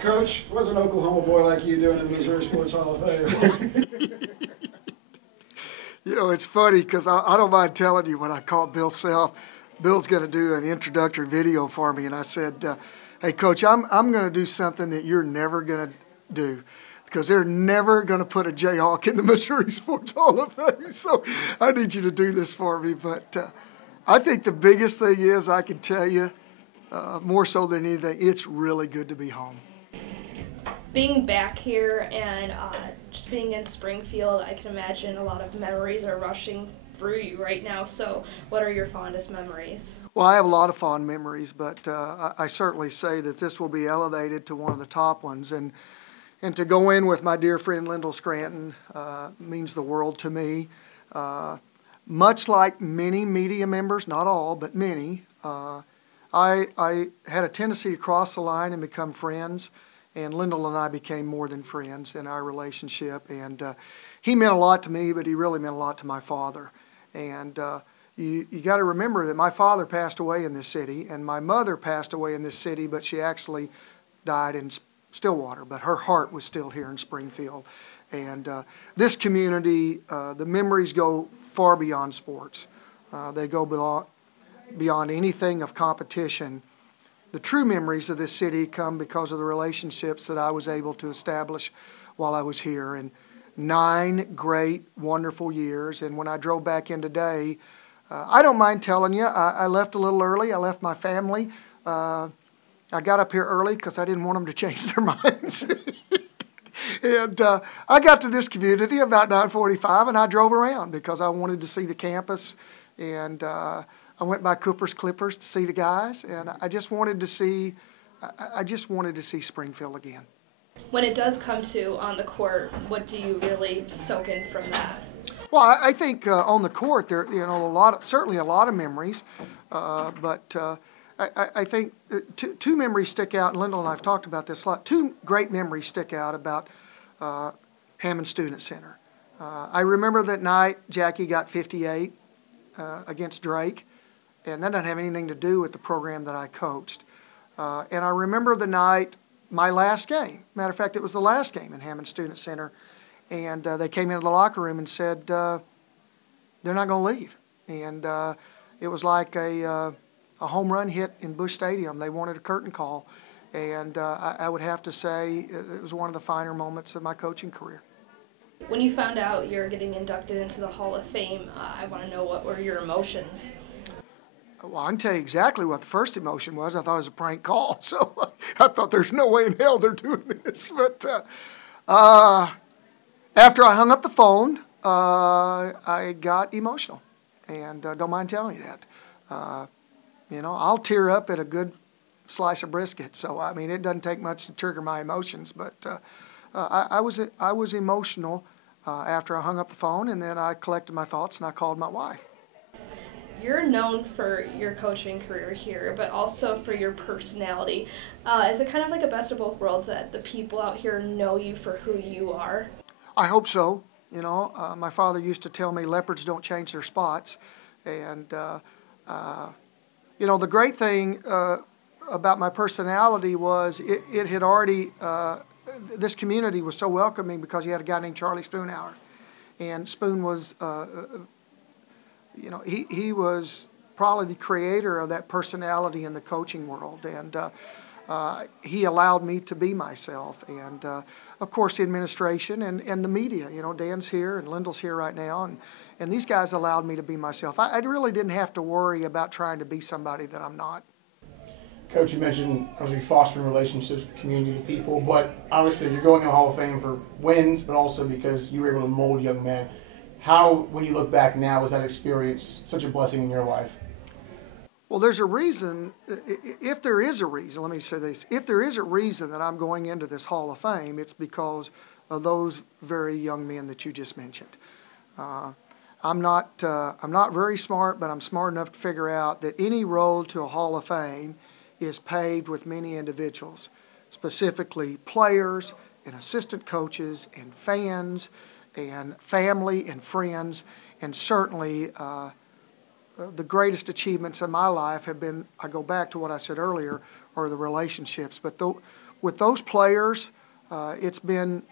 Coach, what's an Oklahoma boy like you doing in the Missouri Sports Hall of Fame? You know, it's funny because I don't mind telling you when I called Bill Self, Bill's going to do an introductory video for me, and I said, hey, Coach, I'm going to do something that you're never going to do because they're never going to put a Jayhawk in the Missouri Sports Hall of Fame, so I need you to do this for me. But I think the biggest thing is I can tell you, more so than anything, it's really good to be home. Being back here and just being in Springfield, I can imagine a lot of memories are rushing through you right now. So what are your fondest memories? Well, I have a lot of fond memories, but I certainly say that this will be elevated to one of the top ones. And to go in with my dear friend Lyndall Scranton means the world to me. Much like many media members, not all, but many, I had a tendency to cross the line and become friends. And Lyndall and I became more than friends in our relationship. And he meant a lot to me, but he really meant a lot to my father. And you got to remember that my father passed away in this city, and my mother passed away in this city, but she actually died in Stillwater. But her heart was still here in Springfield. And this community, the memories go far beyond sports. They go beyond anything of competition. The true memories of this city come because of the relationships that I was able to establish while I was here. And 9 great, wonderful years. And when I drove back in today, I don't mind telling you, I left a little early. I left my family. I got up here early because I didn't want them to change their minds. And I got to this community about 9:45, and I drove around because I wanted to see the campus. And I went by Cooper's Clippers to see the guys, and I just wanted to see Springfield again. When it does come to on the court, what do you really soak in from that? Well, I think on the court there, certainly a lot of memories, but I think two memories stick out. And Lyndall and I have talked about this a lot. 2 great memories stick out about Hammond Student Center. I remember that night Jackie got 58 against Drake. And that doesn't have anything to do with the program that I coached. And I remember the night, my last game. Matter of fact, it was the last game in Hammond Student Center. And they came into the locker room and said, they're not going to leave. And it was like a home run hit in Busch Stadium. They wanted a curtain call. And I would have to say it was one of the finer moments of my coaching career. When you found out you're getting inducted into the Hall of Fame, I want to know what were your emotions? Well, I can tell you exactly what the first emotion was. I thought it was a prank call, so I thought there's no way in hell they're doing this. But after I hung up the phone, I got emotional, and don't mind telling you that. I'll tear up at a good slice of brisket, so I mean it doesn't take much to trigger my emotions. But I was emotional after I hung up the phone, and then I collected my thoughts and I called my wife. You're known for your coaching career here, but also for your personality. Is it kind of like a best of both worlds that the people out here know you for who you are? I hope so. My father used to tell me leopards don't change their spots. And, the great thing about my personality was it had already, this community was so welcoming because you had a guy named Charlie Spoonhour. And Spoon was... he was probably the creator of that personality in the coaching world, and he allowed me to be myself. And, of course, the administration and the media, Dan's here and Lyndall's here right now, and these guys allowed me to be myself. I really didn't have to worry about trying to be somebody that I'm not. Coach, you mentioned obviously fostering relationships with the community, the people, but obviously you're going to the Hall of Fame for wins, but also because you were able to mold young men. How, when you look back now, was that experience such a blessing in your life? Well, there's a reason, if there is a reason, let me say this, if there is a reason that I'm going into this Hall of Fame, it's because of those very young men that you just mentioned. I'm not very smart, but I'm smart enough to figure out that any road to a Hall of Fame is paved with many individuals, specifically players and assistant coaches and fans and family and friends, and certainly the greatest achievements in my life have been, I go back to what I said earlier, are the relationships. But with those players, it's been,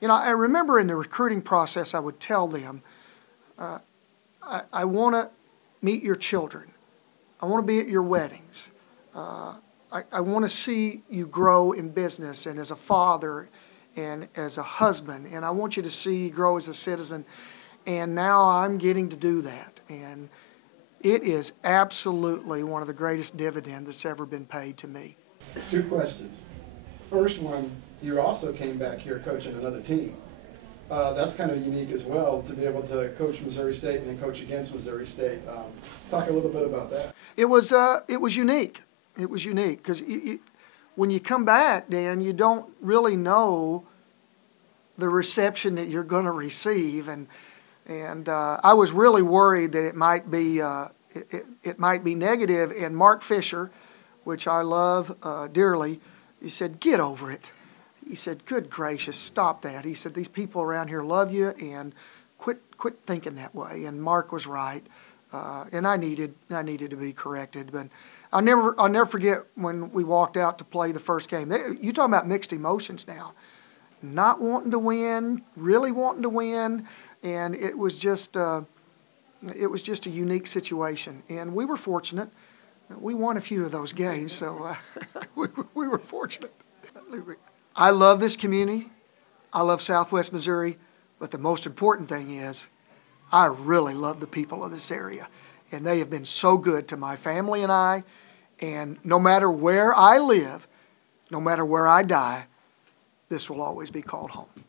you know, I remember in the recruiting process I would tell them, I want to meet your children. I want to be at your weddings. I want to see you grow in business and as a father and as a husband, and I want you to see you grow as a citizen. And now I'm getting to do that, and it is absolutely one of the greatest dividends that's ever been paid to me. 2 questions. First one, you also came back here coaching another team. That's kind of unique as well, to be able to coach Missouri State and then coach against Missouri State. Talk a little bit about that. It was unique. It was unique because when you come back, Dan, you don't really know the reception that you're going to receive, and I was really worried that it might be negative. And Mark Fisher, which I love dearly, he said, "Get over it." He said, "Good gracious, stop that." He said, "These people around here love you, and quit thinking that way." And Mark was right, and I needed to be corrected. But I'll never forget when we walked out to play the first game. You talking about mixed emotions now? Not wanting to win, really wanting to win, and it was just a unique situation. And we were fortunate. We won a few of those games, so we were fortunate. I love this community. I love Southwest Missouri, but the most important thing is I really love the people of this area, and they have been so good to my family and I, and no matter where I live, no matter where I die, this will always be called home.